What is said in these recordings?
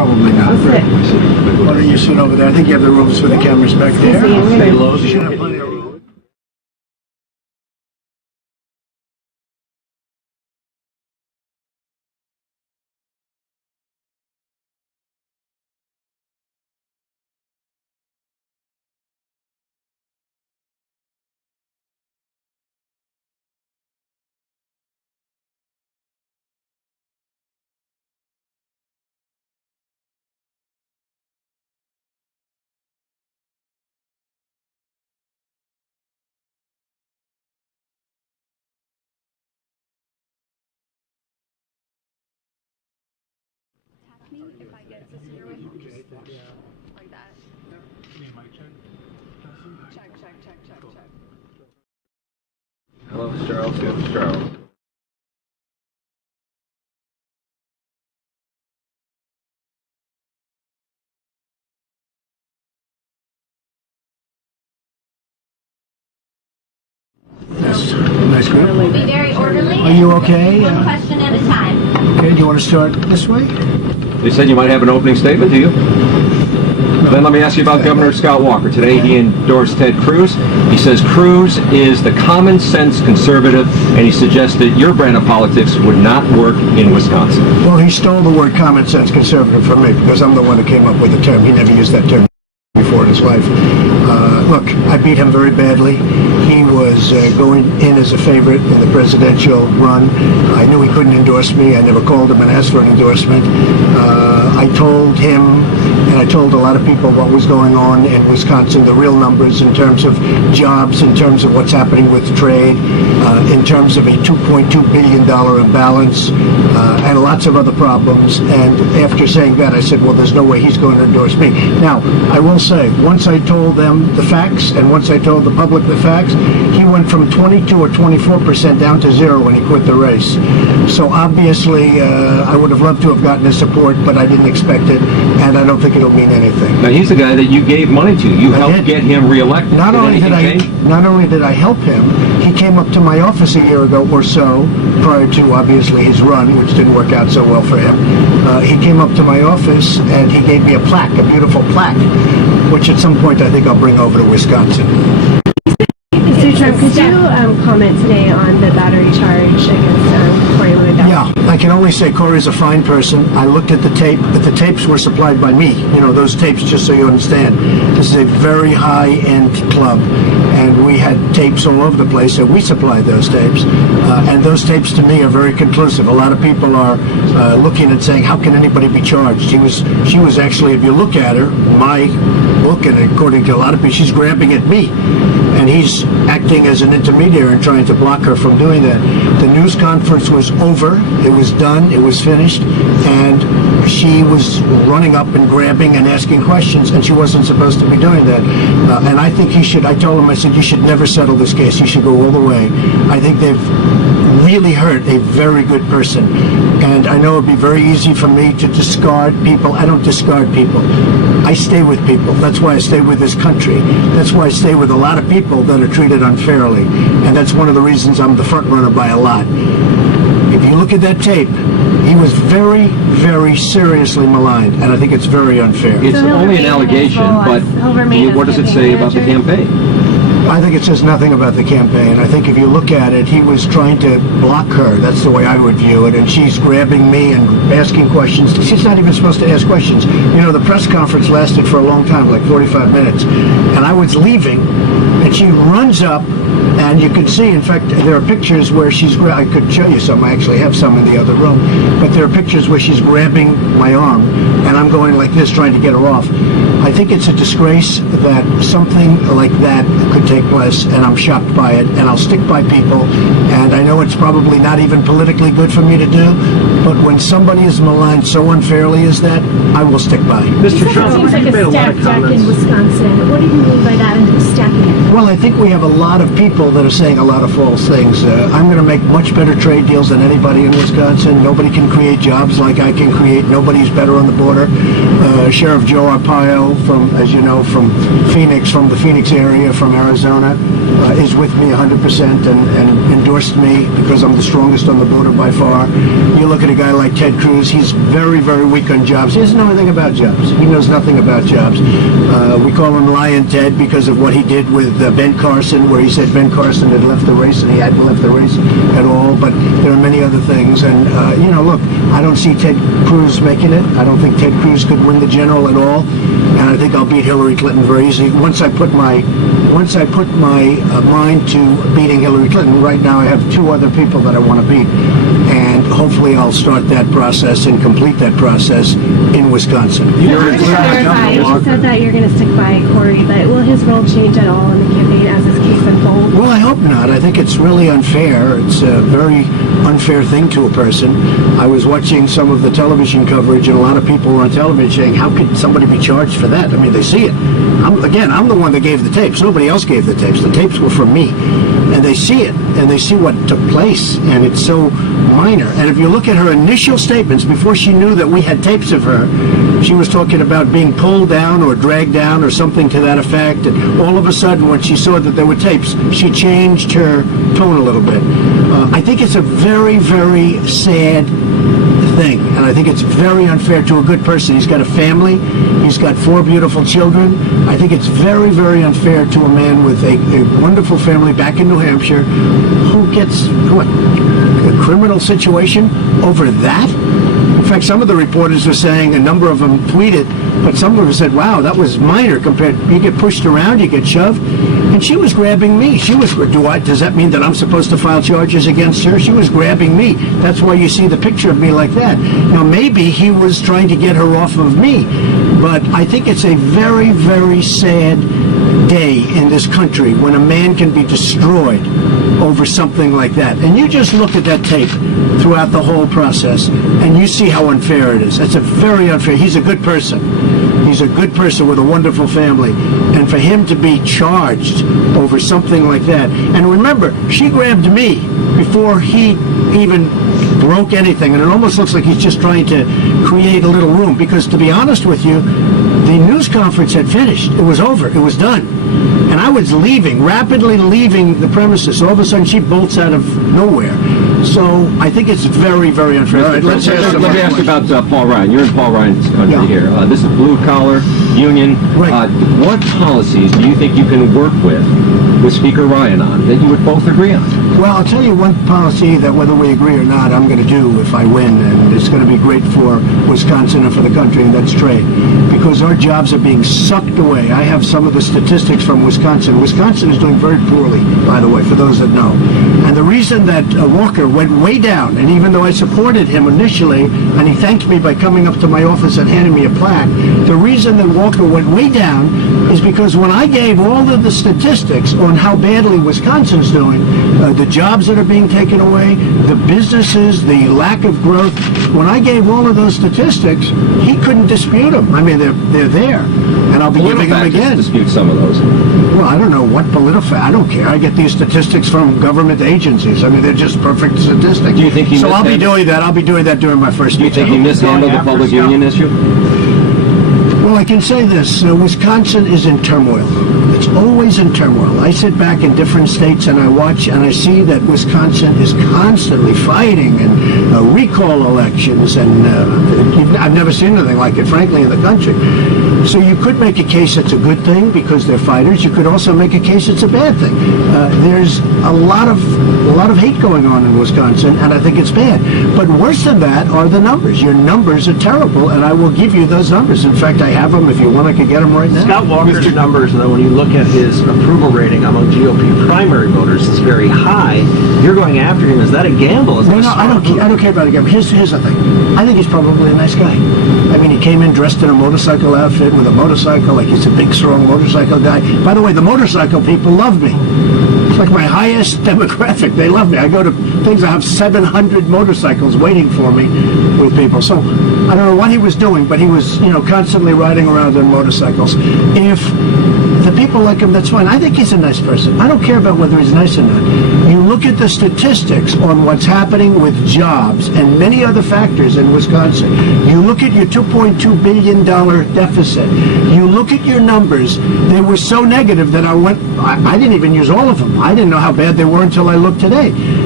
Probably not. Sit. Why don't you sit over there? I think you have the rooms for the cameras back there. Stay low. You should have plenty of room. If I get to zero, like that. Check. Hello, Mr. Charles. Good, Mr. Charles. Nice group. Be very orderly. Are you okay? One question at a time. Okay, do you want to start this way? You said you might have an opening statement, do you? Then let me ask you about Governor Scott Walker. Today he endorsed Ted Cruz. He says Cruz is the common sense conservative, and he suggests that your brand of politics would not work in Wisconsin. Well, he stole the word common sense conservative from me because I'm the one who came up with the term. He never used that term before in his life. Look, I beat him very badly. He was going in as a favorite in the presidential run. I knew he couldn't endorse me. I never called him and asked for an endorsement. I told him, and I told a lot of people what was going on in Wisconsin, the real numbers in terms of jobs, in terms of what's happening with trade, in terms of a $2.2 billion imbalance, and lots of other problems. And after saying that, I said, well, there's no way he's going to endorse me. Now, I will say, once I told them the facts, and once I told the public the facts, he went from 22 or 24% down to 0 when he quit the race. So obviously, I would have loved to have gotten his support, but I didn't expect it, and I don't think it'll mean anything. Now he's the guy that you gave money to. You helped get him reelected. Not only did I help him, he came up to my office a year ago or so, prior to obviously his run, which didn't work out so well for him. He came up to my office and he gave me a plaque, a beautiful plaque, which at some point I think I'll bring over to Wisconsin. Mr. Trump, could you comment today on the battery charge against Corey Lewandowski? Yeah, I can only say Corey's a fine person. I looked at the tape, but the tapes were supplied by me. You know, those tapes, just so you understand. This is a very high-end club, and we had tapes all over the place, so we supplied those tapes. And those tapes, to me, are very conclusive. A lot of people are looking and saying, how can anybody be charged? She was actually, if you look at her, my look, and according to a lot of people, she's grabbing at me. And he's acting as an intermediary and trying to block her from doing that. The news conference was over. It was done. It was finished. And she was running up and grabbing and asking questions, and she wasn't supposed to be doing that. And I think he should, I told him, I said, you should never settle this case. You should go all the way. I think they've really hurt a very good person. And I know it'd be very easy for me to discard people. I don't discard people. I stay with people. That's why I stay with this country. That's why I stay with a lot of people that are treated unfairly. And that's one of the reasons I'm the front runner by a lot. If you look at that tape, he was very, very seriously maligned, and I think it's very unfair. It's only an allegation, but what does it say about the campaign? I think it says nothing about the campaign. I think if you look at it, he was trying to block her. That's the way I would view it. And she's grabbing me and asking questions. She's not even supposed to ask questions. You know, the press conference lasted for a long time, like 45 minutes. And I was leaving, and she runs up, and you could see, in fact, there are pictures where she's, I could show you some. I actually have some in the other room. But there are pictures where she's grabbing my arm, and I'm going like this, trying to get her off. I think it's a disgrace that something like that could take place, and I'm shocked by it, and I'll stick by people, and I know it's probably not even politically good for me to do, but when somebody is maligned so unfairly as that, I will stick by. Mr. Trump, seems like a stacked deck in Wisconsin. What do you mean by that, and stacking it? Well, I think we have a lot of people that are saying a lot of false things. I'm going to make much better trade deals than anybody in Wisconsin. Nobody can create jobs like I can create. Nobody's better on the border. Sheriff Joe Arpaio, from, as you know, from Phoenix, from the Phoenix area, from Arizona, is with me 100% and endorsed me because I'm the strongest on the border by far. You look at a guy like Ted Cruz. He's very, very weak on jobs. He doesn't know anything about jobs. He knows nothing about jobs. We call him Lion Ted because of what he did with Ben Carson, where he said Ben Carson had left the race, and he hadn't left the race at all. But there are many other things. And, look, I don't see Ted Cruz making it. I don't think Ted Cruz could win the general at all. And I think I'll beat Hillary Clinton very easily. Once I put my mind to beating Hillary Clinton, right now I have two other people that I want to beat. And hopefully I'll start that process and complete that process in Wisconsin. Just to clarify, you said that you're going to stick by Corey, but will his role change at all in the campaign as this case unfolds? Well, I hope not. I think it's really unfair. It's a very unfair thing to a person. I was watching some of the television coverage, and a lot of people were on television saying, how could somebody be charged for that? I mean, they see it. I'm the one that gave the tapes. Nobody else gave the tapes. The tapes were from me. And they see it, and they see what took place, and it's so minor. And if you look at her initial statements, before she knew that we had tapes of her, she was talking about being pulled down or dragged down or something to that effect. And all of a sudden, when she saw that there were tapes, she changed her tone a little bit. I think it's a very, very sad thing, and I think it's very unfair to a good person. He's got a family. He's got 4 beautiful children. I think it's very, very unfair to a man with a wonderful family back in New Hampshire who gets, a criminal situation over that? In fact, some of the reporters are saying, a number of them tweeted, but some of them said, wow, that was minor compared, you get pushed around, you get shoved. And she was grabbing me. Does that mean that I'm supposed to file charges against her? She was grabbing me. That's why you see the picture of me like that. Now, maybe he was trying to get her off of me, but I think it's a very, very sad day in this country when a man can be destroyed over something like that. And you just look at that tape throughout the whole process, and you see how unfair it is. It's a very unfair. He's a good person. He's a good person with a wonderful family. And for him to be charged over something like that. And remember, she grabbed me before he even broke anything. And it almost looks like he's just trying to create a little room. Because to be honest with you, the news conference had finished. It was over. It was done. And I was rapidly leaving the premises. All of a sudden, she bolts out of nowhere. So I think it's very, very unfair. All right, let me ask you about Paul Ryan. You're in Paul Ryan's country here. This is blue-collar union. Right. What policies do you think you can work with Speaker Ryan on that you would both agree on? Well, I'll tell you one policy that whether we agree or not, I'm going to do if I win, and it's going to be great for Wisconsin and for the country, and that's trade. Because our jobs are being sucked away. I have some of the statistics from Wisconsin. Wisconsin is doing very poorly, by the way, for those that know. And the reason that Walker went way down, and even though I supported him initially, and he thanked me by coming up to my office and handing me a plaque, the reason that Walker went way down is because when I gave all of the statistics on how badly Wisconsin's doing, the jobs that are being taken away, the businesses, the lack of growth, when I gave all of those statistics, he couldn't dispute them. I mean, they're there, and I'll be giving them again. Dispute some of those. Well, I don't know what political. I don't care. I get these statistics from government agencies. I mean, they're just perfect statistics. Do you think he? So I'll be doing that. I'll be doing that during my first. Do you think he mishandled the public union issue? Well, I can say this. Wisconsin is in turmoil. It's always in turmoil. I sit back in different states and I watch and I see that Wisconsin is constantly fighting and recall elections, and I've never seen anything like it, frankly, in the country. So you could make a case it's a good thing because they're fighters. You could also make a case it's a bad thing. There's a lot of hate going on in Wisconsin, and I think it's bad. But worse than that are the numbers. Your numbers are terrible, and I will give you those numbers. In fact, I have them. If you want, I could get them right now. Scott Walker's numbers, though, when you look at his approval rating among GOP primary voters, it's very high. You're going after him. Is that a gamble? Is that No, I don't care about a gamble. Here's the thing. I think he's probably a nice guy. I mean, he came in dressed in a motorcycle outfit with a motorcycle, like he's a big, strong motorcycle guy. By the way, the motorcycle people love me. It's like my highest demographic. They love me. I go to things, I have 700 motorcycles waiting for me with people. So I don't know what he was doing, but he was, constantly riding around on motorcycles. If the people like him, that's fine. I think he's a nice person. I don't care about whether he's nice or not. You look at the statistics on what's happening with jobs and many other factors in Wisconsin. You look at your $2.2 billion deficit. You look at your numbers. They were so negative that I didn't even use all of them. I didn't know how bad they were until I looked today.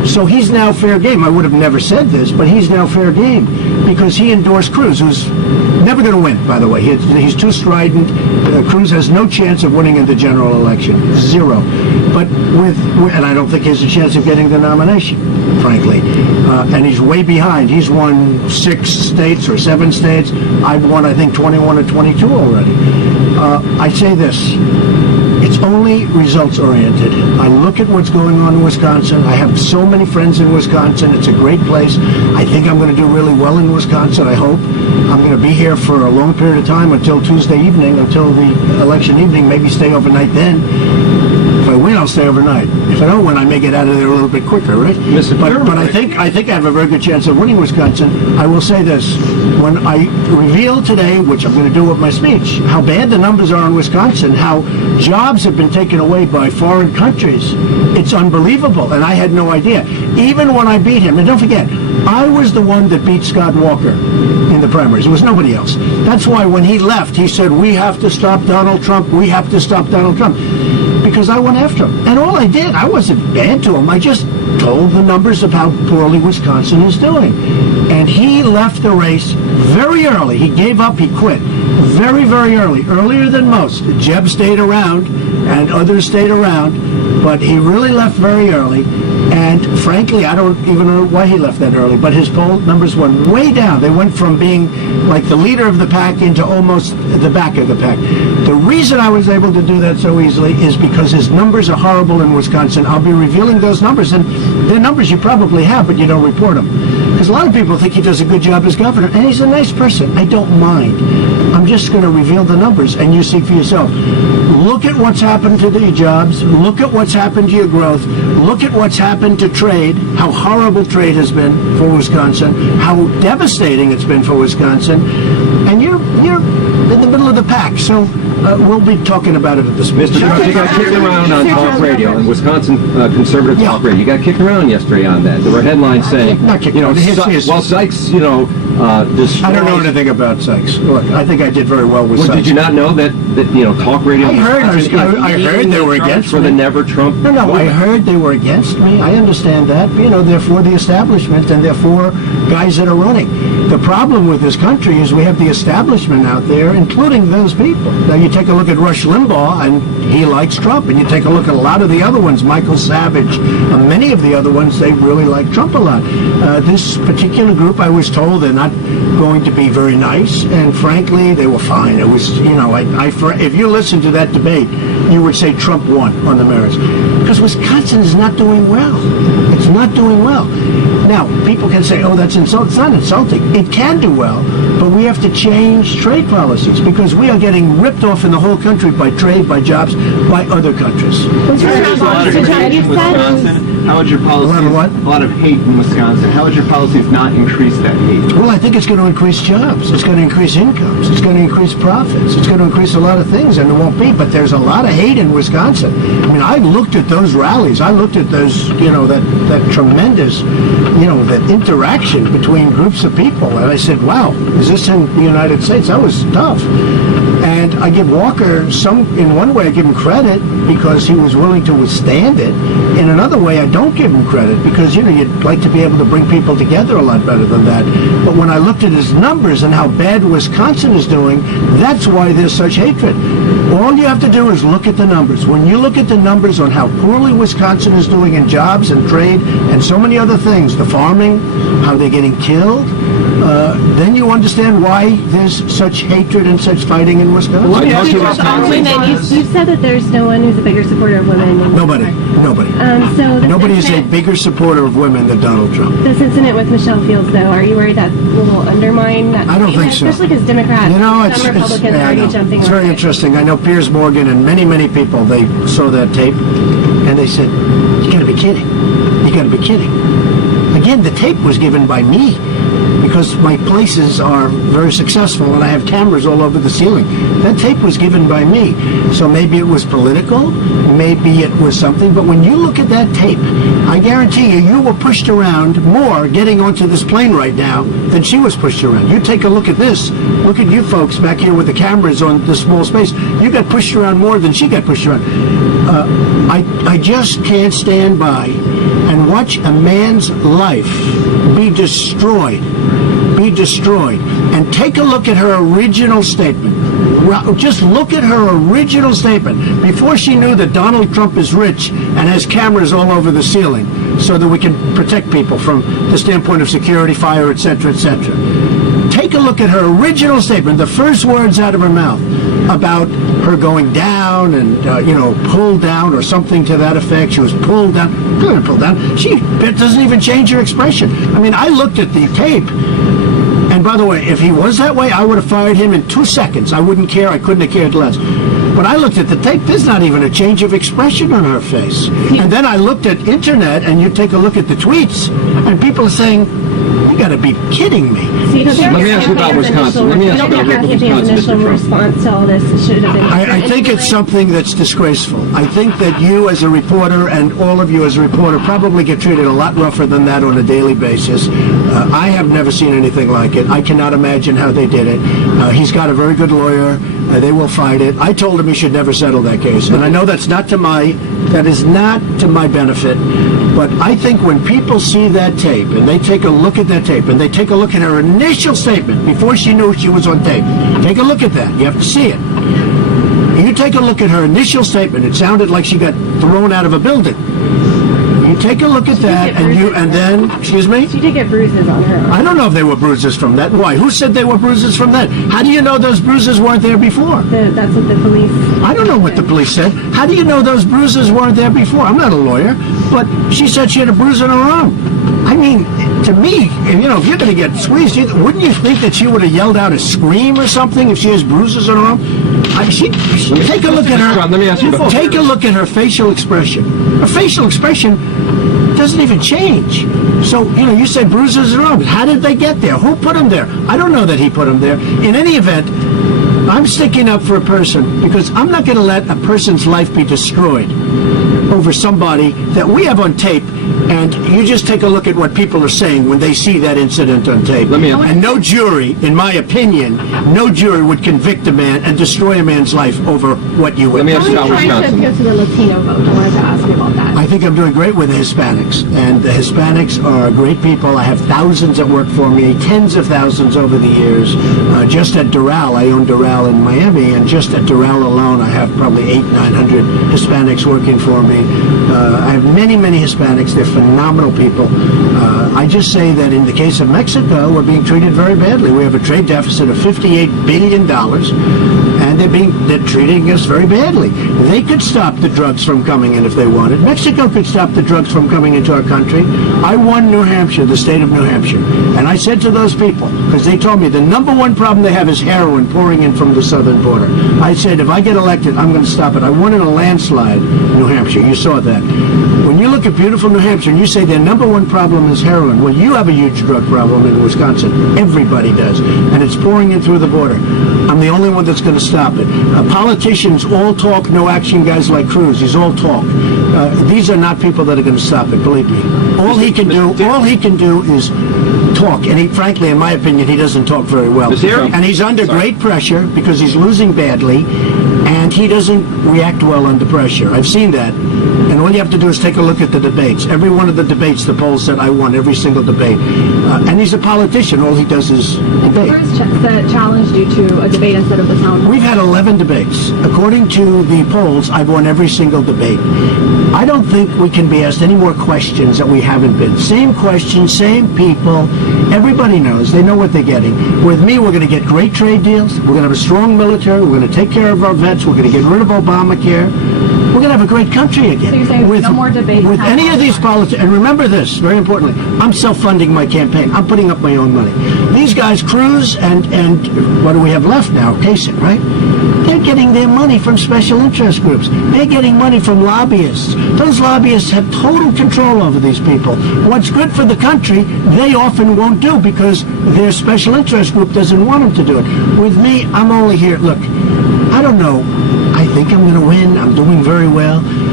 So he's now fair game. I would have never said this, but he's now fair game because he endorsed Cruz, who's never going to win, by the way. He's too strident. Cruz has no chance of winning in the general election. Zero. But and I don't think he has a chance of getting the nomination, frankly. And he's way behind. He's won 6 states or 7 states. I've won, I think, 21 or 22 already. I say this. It's only results oriented. I look at what's going on in Wisconsin. I have so many friends in Wisconsin. It's a great place. I think I'm going to do really well in Wisconsin, I hope. I'm going to be here for a long period of time until Tuesday evening, until the election evening, maybe stay overnight then. If I win, I'll stay overnight. If I don't win, I may get out of there a little bit quicker, right? But I think I have a very good chance of winning Wisconsin. I will say this. When I reveal today, which I'm going to do with my speech, how bad the numbers are in Wisconsin, how jobs have been taken away by foreign countries, it's unbelievable, and I had no idea. Even when I beat him, and don't forget, I was the one that beat Scott Walker in the primaries. It was nobody else. That's why when he left, he said, we have to stop Donald Trump. We have to stop Donald Trump. Because I went after him. And all I did, I wasn't bad to him. I just told the numbers of how poorly Wisconsin is doing. And he left the race very early. He gave up. He quit very, very early. Earlier than most. Jeb stayed around and others stayed around. But he really left very early. And frankly, I don't even know why he left that early, but his poll numbers went way down. They went from being like the leader of the pack into almost the back of the pack. The reason I was able to do that so easily is because his numbers are horrible in Wisconsin. I'll be revealing those numbers, and they're numbers you probably have, but you don't report them. Because a lot of people think he does a good job as governor, and he's a nice person. I don't mind. I'm just going to reveal the numbers, and you see for yourself. Look at what's happened to the jobs. Look at what's happened to your growth. Look at what's happened to trade, how horrible trade has been for Wisconsin, how devastating it's been for Wisconsin, and you're in the middle of the pack. So we'll be talking about it at this Mr. Trump, you got kicked around on talk radio, on Wisconsin conservative talk radio. You got kicked around yesterday on that. There were headlines saying, Not kicked you know, around. well, Sykes, destroys... I don't know anything about Sykes. Look, I think I did very well with Sykes. Did you not know that talk radio... I heard they were against for me. the Never Trump... No, I heard they were against me. I understand that. They're for the establishment, and they're for guys that are running. The problem with this country is we have the establishment out there, including those people. Now, you take a look at Rush Limbaugh, and he likes Trump. And you take a look at a lot of the other ones, Michael Savage, many of the other ones, they really like Trump a lot. This particular group, I was told they're not going to be very nice, and frankly, they were fine. It was, if you listen to that debate, you would say Trump won on the merits. Because Wisconsin is not doing well. It's not doing well. Now, people can say, oh, that's insulting. It's not insulting. It can do well, but we have to change trade policies because we are getting ripped off in the whole country by trade, by jobs, by other countries. How would your policies... A lot of hate in Wisconsin. How would your policies not increase that hate? Well, I think it's going to increase jobs. It's going to increase incomes. It's going to increase profits. It's going to increase a lot of things, and it won't be. But there's a lot of hate in Wisconsin. I mean, I looked at those rallies. I looked at those, that tremendous, that interaction between groups of people. And I said, wow, is this in the United States? That was tough. And I give Walker in one way I give him credit because he was willing to withstand it. In another way, I don't give him credit because, you'd like to be able to bring people together a lot better than that. But when I looked at his numbers and how bad Wisconsin is doing, that's why there's such hatred. All you have to do is look at the numbers. When you look at the numbers on how poorly Wisconsin is doing in jobs and trade and so many other things, the farming, how they're getting killed, then you understand why there's such hatred and such fighting in Wisconsin. You said that there's no one who's a bigger supporter of women. Nobody. Nobody is a bigger supporter of women than Donald Trump. This incident with Michelle Fields, though, are you worried that will undermine that? I don't think so. Especially because Democrats, some Republicans are already jumping on it's very interesting. I know Piers Morgan and many, many people, they saw that tape, and they said, you got to be kidding. You got to be kidding. Again, the tape was given by me because my places are very successful and I have cameras all over the ceiling. That tape was given by me. So maybe it was political, maybe it was something, but when you look at that tape, I guarantee you were pushed around more getting onto this plane right now than she was pushed around. You take a look at this. Look at you folks back here with the cameras on the small space. You got pushed around more than she got pushed around. I just can't stand by and watch a man's life be destroyed, and take a look at her original statement. Just look at her original statement before she knew that Donald Trump is rich and has cameras all over the ceiling so that we can protect people from the standpoint of security, fire, etc., etc. Take a look at her original statement, the first words out of her mouth about her going down and, pulled down or something to that effect. She was pulled down. Pulled down. It doesn't even change her expression. I mean, I looked at the tape. And by the way, if he was that way, I would have fired him in 2 seconds. I wouldn't care. I couldn't have cared less. But I looked at the tape. There's not even a change of expression on her face. And then I looked at internet, and you take a look at the tweets, and people are saying, you got to be kidding me. Let me ask you about Wisconsin. Let me ask you about Wisconsin, Mr. Trump. Response to all this should have been. I think it's something that's disgraceful. I think that you as a reporter and all of you as a reporter probably get treated a lot rougher than that on a daily basis. I have never seen anything like it. I cannot imagine how they did it. He's got a very good lawyer. They will fight it. I told him he should never settle that case. And I know that is not to my benefit. But I think when people see that tape and they take a look at that tape and they take a look at her initial statement before she knew she was on tape, take a look at that. You have to see it. You take a look at her initial statement. It sounded like she got thrown out of a building. You take a look at that, and then, excuse me? She did get bruises on her. I don't know if they were bruises from that. Why? Who said they were bruises from that? How do you know those bruises weren't there before? That's what the police. I don't know what the police said. How do you know those bruises weren't there before? I'm not a lawyer, but she said she had a bruise on her arm. I mean, to me, if you're going to get squeezed, wouldn't you think that she would have yelled out a scream or something if she has bruises on her arm? Take a look at her. Let me ask you about. Take a look at her facial expression. Her facial expression doesn't even change. So, you say bruises on her arm. How did they get there? Who put them there? I don't know that he put them there. In any event, I'm sticking up for a person because I'm not going to let a person's life be destroyed over somebody that we have on tape, and you just take a look at what people are saying when they see that incident on tape. And no jury, in my opinion, no jury would convict a man and destroy a man's life over what you would. Let me ask you about Trying to Wisconsin. appeal to the Latino vote. I wanted to ask you about that. I think I'm doing great with the Hispanics, and the Hispanics are great people. I have thousands that work for me, tens of thousands over the years. Just at Doral, I own Doral in Miami, and just at Doral alone, I have probably 800-900 Hispanics working for me. I have many, many Hispanics. They're phenomenal people. I just say that in the case of Mexico, we're being treated very badly. We have a trade deficit of $58 billion, and they're treating us very badly. They could stop the drugs from coming in if they wanted. Mexico could stop the drugs from coming into our country. I won New Hampshire, the state of New Hampshire, and I said to those people, because they told me the number one problem they have is heroin pouring in from the southern border. I said, if I get elected, I'm going to stop it. I won in a landslide in New Hampshire. You saw that. When you look at beautiful New Hampshire and you say their number one problem is heroin, well, you have a huge drug problem in Wisconsin. Everybody does. And it's pouring in through the border. I'm the only one that's going to stop it. Politicians all talk, no action. Guys like Cruz, he's all talk. These are not people that are going to stop it, believe me. All he can do is talk. And frankly, in my opinion, he doesn't talk very well. And he's under great pressure because he's losing badly, and he doesn't react well under pressure. I've seen that. And all you have to do is take a look at the debates. Every one of the debates, the polls said I won every single debate. And he's a politician. All he does is debate. First the challenge due to a debate instead of the town hall. We've had 11 debates. According to the polls, I've won every single debate. I don't think we can be asked any more questions that we haven't been. Same questions, same people. Everybody knows. They know what they're getting. With me, we're going to get great trade deals. We're going to have a strong military. We're going to take care of our vets. We're going to get rid of Obamacare. We're going to have a great country again. So you're saying no more debates? With any of these politicians, and remember this, very importantly, I'm self-funding my campaign. I'm putting up my own money. These guys, Cruz and what do we have left now? Kasich, right? They're getting their money from special interest groups. They're getting money from lobbyists. Those lobbyists have total control over these people. What's good for the country, they often won't do because their special interest group doesn't want them to do it. With me, I'm only here. Look, I don't know. I think I'm going to win. I'm doing very well.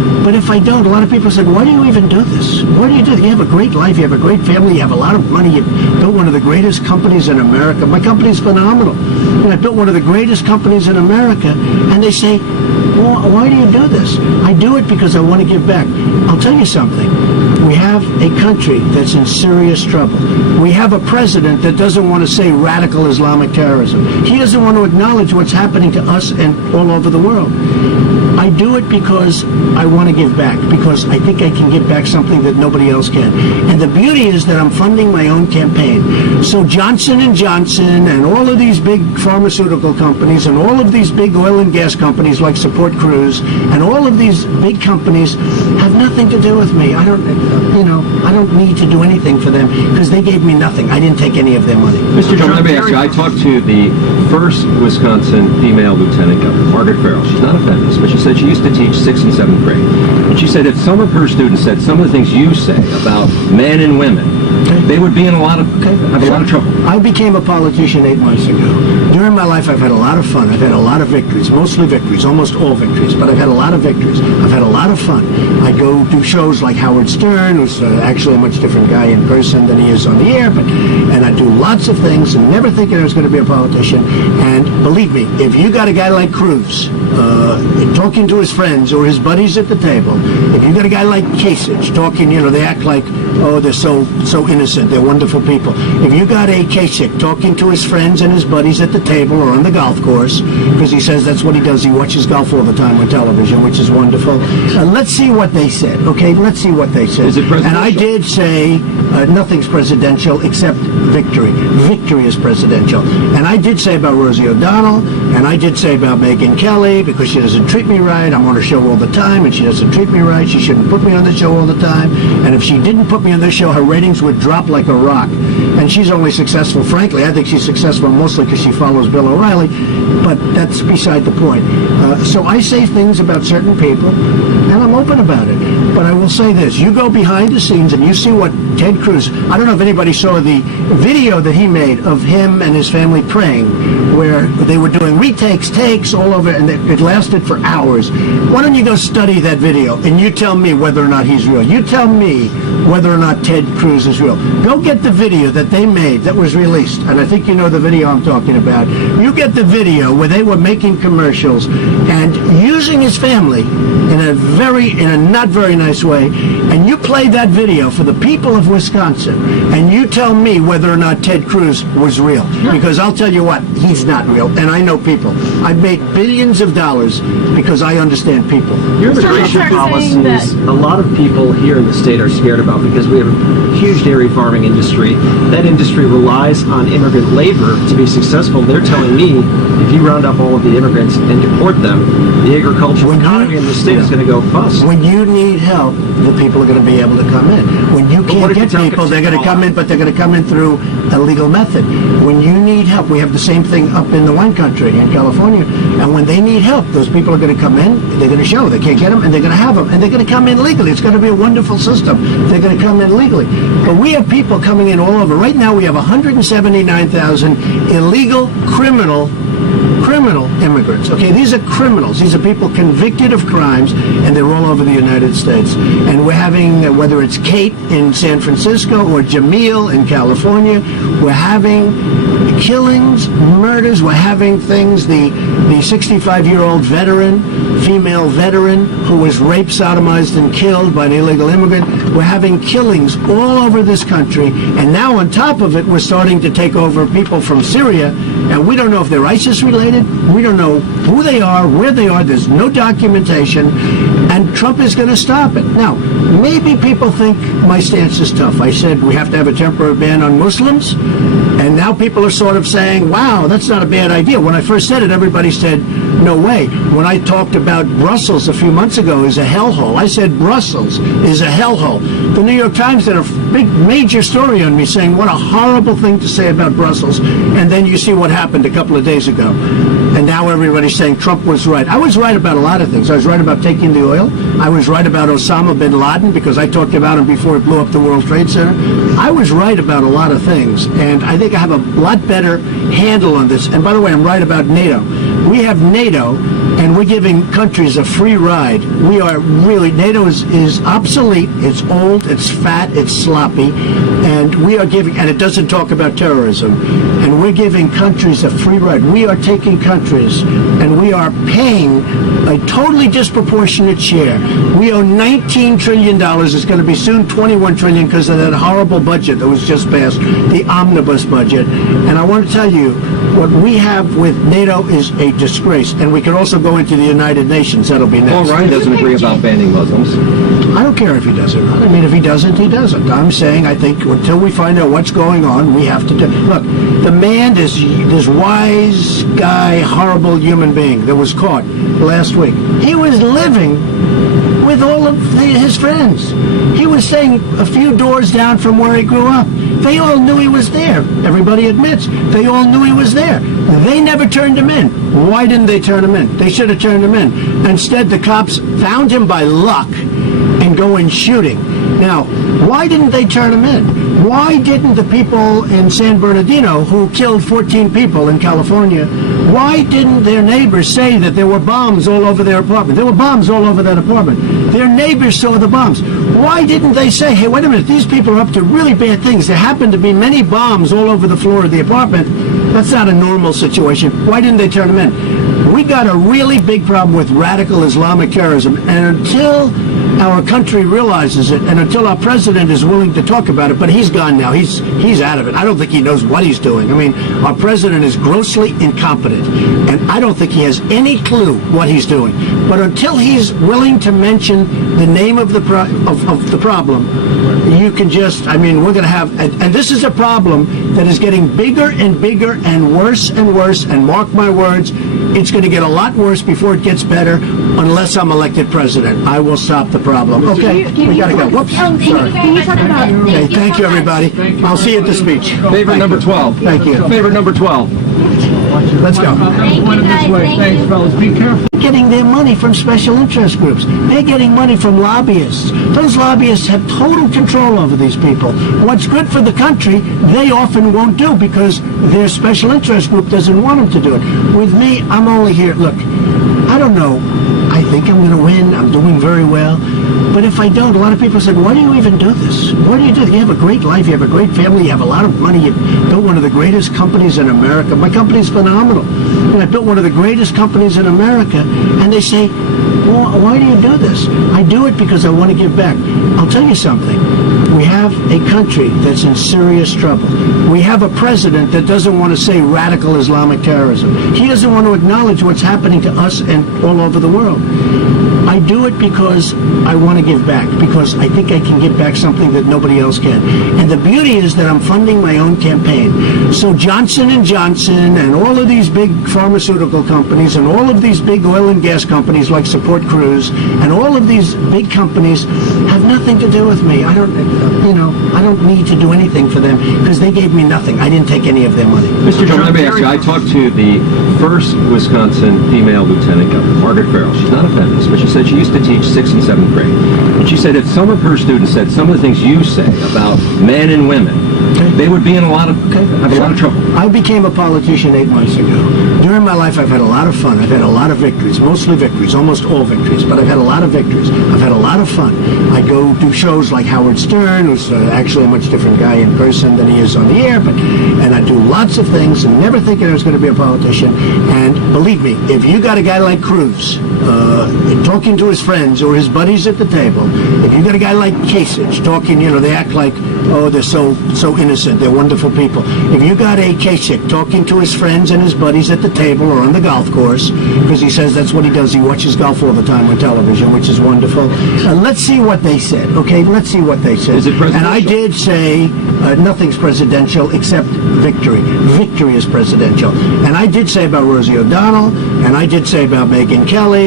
But if I don't, a lot of people said, why do you even do this? What do you do? You have a great life, you have a great family, you have a lot of money, you built one of the greatest companies in America. My company's phenomenal. And I built one of the greatest companies in America. And they say, well, why do you do this? I do it because I want to give back. I'll tell you something. We have a country that's in serious trouble. We have a president that doesn't want to say radical Islamic terrorism. He doesn't want to acknowledge what's happening to us and all over the world. I do it because I want to give back, because I think I can give back something that nobody else can. And the beauty is that I'm funding my own campaign. So Johnson & Johnson and all of these big pharmaceutical companies and all of these big oil and gas companies like Support Cruise and all of these big companies have nothing to do with me. I don't need to do anything for them because they gave me nothing. I didn't take any of their money. Mr. Trump, let me ask you, I talked to the first Wisconsin female lieutenant governor, Margaret Farrell. She's not a feminist, but she said she used to teach 6th and 7th grade. And she said if some of her students said some of the things you say about men and women, they would be in a lot of trouble. I became a politician 8 months ago. During my life, I've had a lot of fun. I've had a lot of victories, mostly victories, almost all victories, but I've had a lot of victories. I've had a lot of fun. I go do shows like Howard Stern, who's actually a much different guy in person than he is on the air, and I do lots of things and never thinking I was going to be a politician. And believe me, if you got a guy like Cruz talking to his friends or his buddies at the table, if you got a guy like Kasich talking, they act like, oh, they're so innocent, they're wonderful people. If you got a Kasich talking to his friends and his buddies at the table or on the golf course, because he says that's what he does, he watches golf all the time on television, which is wonderful. Let's see what they said, okay? Let's see what they said. Is it presidential? And I did say nothing's presidential except victory. Victory is presidential. And I did say about Rosie O'Donnell, and I did say about Megyn Kelly, because she doesn't treat me right. I'm on her show all the time, and she doesn't treat me right. She shouldn't put me on the show all the time. And if she didn't put me on this show, her ratings would drop like a rock. And she's only successful, frankly, I think she's successful mostly because she follows Bill O'Reilly, but that's beside the point. So I say things about certain people, and I'm open about it. But I will say this, you go behind the scenes and you see what Ted Cruz, I don't know if anybody saw the video that he made of him and his family praying, where they were doing retakes, takes all over, and it lasted for hours. Why don't you go study that video, and you tell me whether or not he's real. You tell me whether or not Ted Cruz is real. Go get the video that they made that was released, and I think you know the video I'm talking about. You get the video where they were making commercials and using his family in a not very nice way, and you play that video for the people of Wisconsin, and you tell me whether or not Ted Cruz was real. Because I'll tell you what, he's not real, and I know people. I've made billions of dollars because I understand people. Your immigration policies, a lot of people here in the state are scared about because we have a huge dairy farming industry. That industry relies on immigrant labor to be successful. They're telling me if you round up all of the immigrants and deport them, the agricultural economy in the state is going to go bust. When you need help, the people are going to be able to come in. When you can't get people, they're going to come in, but they're going to come in through a legal method. When you need help, we have the same thing up in the wine country in California, and when they need help, those people are going to come in, they're going to show they can't get them, and they're going to have them, and they're going to come in legally. It's going to be a wonderful system. They're going to come in legally. But we have people coming in all over. Right now we have 179,000 illegal criminal immigrants. Okay, these are criminals. These are people convicted of crimes, and they're all over the United States. And we're having, whether it's Kate in San Francisco or Jamil in California, we're having killings, murders. We're having things. The 65-year-old veteran, female veteran, who was raped, sodomized, and killed by an illegal immigrant. We're having killings all over this country, and now on top of it, we're starting to take over people from Syria, and we don't know if they're ISIS related. We don't know who they are, where they are. There's no documentation, and Trump is going to stop it. Now, maybe people think my stance is tough. I said we have to have a temporary ban on Muslims, and now people are sort of saying, wow, that's not a bad idea. When I first said it, everybody said, no way. When I talked about Brussels a few months ago is a hellhole, I said Brussels is a hellhole. The New York Times did a big, major story on me saying what a horrible thing to say about Brussels, and then you see what happened a couple of days ago. And now everybody's saying Trump was right. I was right about a lot of things. I was right about taking the oil. I was right about Osama bin Laden because I talked about him before it blew up the World Trade Center. I was right about a lot of things, and I think I have a lot better handle on this. And by the way, I'm right about NATO. We have NATO and we're giving countries a free ride. We are really, NATO is obsolete, it's old, it's fat, it's sloppy, and we are giving, and it doesn't talk about terrorism, and we're giving countries a free ride. We are taking countries, and we are paying a totally disproportionate share. We owe $19 trillion. It's going to be soon $21 trillion because of that horrible budget that was just passed, the omnibus budget. And I want to tell you, what we have with NATO is a disgrace. And we could also go into the United Nations. That'll be next. Paul Ryan doesn't agree about banning Muslims. I don't care if he does it. I mean, if he doesn't, he doesn't. I'm saying, I think, until we find out what's going on, we have to do... Look, the man, this wise guy, horrible human being that was caught last week, he was living with all of his friends. He was staying a few doors down from where he grew up. They all knew he was there. Everybody admits they all knew he was there. They never turned him in. Why didn't they turn him in? They should have turned him in. Instead, the cops found him by luck and go in shooting. Now, why didn't they turn him in? Why didn't the people in San Bernardino who killed 14 people in California, why didn't their neighbors say that there were bombs all over their apartment? There were bombs all over that apartment. Their neighbors saw the bombs. Why didn't they say, hey, wait a minute, these people are up to really bad things. There happen to be many bombs all over the floor of the apartment. That's not a normal situation. Why didn't they turn them in? We got a really big problem with radical Islamic terrorism, and until our country realizes it, and until our president is willing to talk about it, but he's gone now. He's out of it. I don't think he knows what he's doing. I mean, our president is grossly incompetent, and I don't think he has any clue what he's doing. But until he's willing to mention the name of the problem, you can just, I mean, we're going to have, and this is a problem that is getting bigger and bigger and worse, and mark my words, it's going to get a lot worse before it gets better unless I'm elected president. I will stop the problem. Okay, we got to go. Whoops. Sorry. Can you talk about... Okay, thank you, everybody. I'll see you at the speech. Favorite number 12. Thank you. Favorite number 12. Let's go. Thank you guys, thank you. fellas. Be careful. Getting their money from special interest groups. They're getting money from lobbyists. Those lobbyists have total control over these people. What's good for the country, they often won't do because their special interest group doesn't want them to do it. With me, I'm only here. Look, I don't know. I think I'm going to win. I'm doing very well. But if I don't, a lot of people said, why do you even do this? What do you do? You have a great life. You have a great family. You have a lot of money. You built one of the greatest companies in America. My company's phenomenal. And I built one of the greatest companies in America. And they say, well, why do you do this? I do it because I want to give back. I'll tell you something. We have a country that's in serious trouble. We have a president that doesn't want to say radical Islamic terrorism. He doesn't want to acknowledge what's happening to us and all over the world. I do it because I want to give back, because I think I can give back something that nobody else can. And the beauty is that I'm funding my own campaign. So Johnson & Johnson and all of these big pharmaceutical companies and all of these big oil and gas companies like Support Cruise and all of these big companies have nothing to do with me. I don't need to do anything for them because they gave me nothing. I didn't take any of their money. Mr. Chairman, let me ask you, I talked to the first Wisconsin female lieutenant governor, Margaret Farrell. She's not a feminist, but she said she used to teach 6th and 7th grade. And she said if some of her students said some of the things you say about men and women, they would be in a lot of trouble. I became a politician 8 months ago. During my life, I've had a lot of fun. I've had a lot of victories, mostly victories, almost all victories, but I've had a lot of victories. I've had a lot of fun. I go do shows like Howard Stern, who's actually a much different guy in person than he is on the air, and I do lots of things, and never thinking I was going to be a politician. And believe me, if you got a guy like Cruz talking to his friends or his buddies at the table, if you got a guy like Kasich talking, they act like, oh, they're so innocent, they're wonderful people. If you got a Kasich talking to his friends and his buddies at the table or on the golf course, because he says that's what he does, he watches golf all the time on television, which is wonderful. Let's see what they said, okay? Let's see what they said. Is it presidential? And I did say nothing's presidential except victory. Victory is presidential. And I did say about Rosie O'Donnell, and I did say about Megyn Kelly,